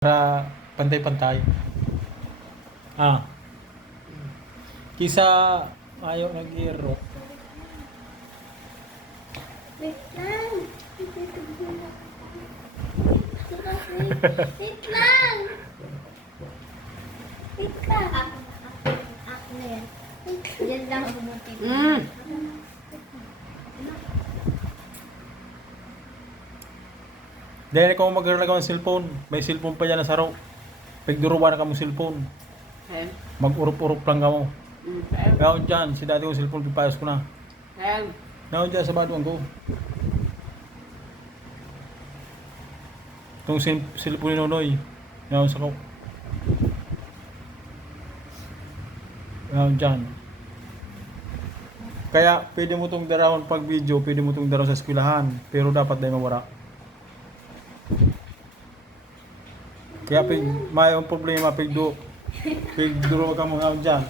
Para pantay-pantay. Kisa ayaw nag-iro. Wait lang. Wait lang. Wait lang. Ako na yan. Yan lang bumuti. Dahil kung magkaroon ng cellphone, may cellphone pa yan na saro. Pagduruwa na ka mo cellphone. Mag-urup-urup lang ka mo. Ngayon dyan, si dati ko cellphone, pipayos ko na. Ngayon dyan, sa baduan ko. Itong cellphone ni Nonoy. Ngayon sa ko. Ngayon dyan. Kaya pwede mo itong darawon pag video, pwede mo itong darawon sa eskwelahan. Pero dapat dahil mawara. Kaya may problema pagduro ka mo ngayon dyan.